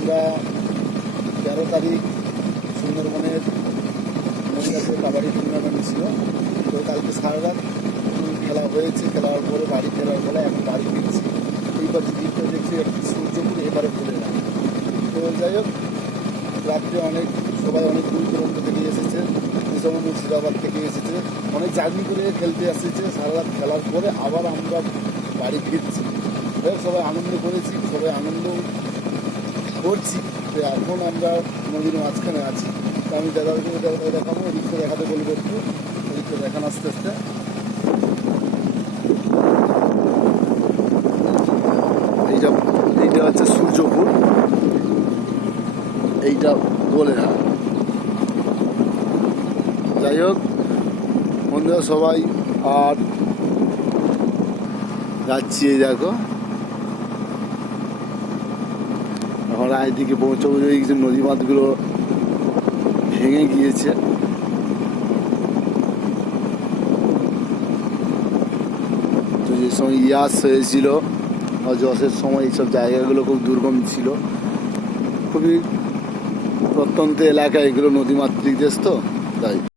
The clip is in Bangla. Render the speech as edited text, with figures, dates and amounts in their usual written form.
আমরা 13 তারিখ সুন্দরবনের মহিলাদের কাবাডি টুর্নামেন্ট ছিল। তো কালকে সারা রাত খেলা হয়েছে, খেলার পরে বাড়ি ফেরার বেলা এখন বাড়ি ফিরছি। এইবার দিকটা দেখছি একটু সূর্যপুর এবারে ভুলে না। তো যাই হোক, রাত্রে সবাই অনেক দূর দূরান্ত থেকে এসেছে, যেমন মুর্শিদাবাদ থেকে এসেছে, অনেক জার্নি করে খেলতে এসেছে। সারা রাত খেলার পরে আবার আমরা বাড়ি ফিরছি। সবাই আনন্দ করেছি, সবাই আনন্দ করছি। তো এখন আমরা নদীর মাঝখানে আছি। তো আমি দাদাকে দেখাবো, ওদিকটা দেখাতে বলবো একটু, ওদিকটা দেখান আস্তে আস্তে। এইটা হচ্ছে সূর্যপুর, এইটা বলে না। যাই হোক বন্ধুরা, সবাই আর যাচ্ছি। এই দেখো, এখন রায়দিকে পৌঁছাবো। কিছু নদী বাঁধগুলো ভেঙে গিয়েছে। তো যে সময় ইয়াস হয়েছিল যশের সময়, এইসব জায়গাগুলো খুব দুর্গম ছিল, খুবই প্রত্যন্ত এলাকা, এগুলো নদীমাতৃক দেশ, তো তাই।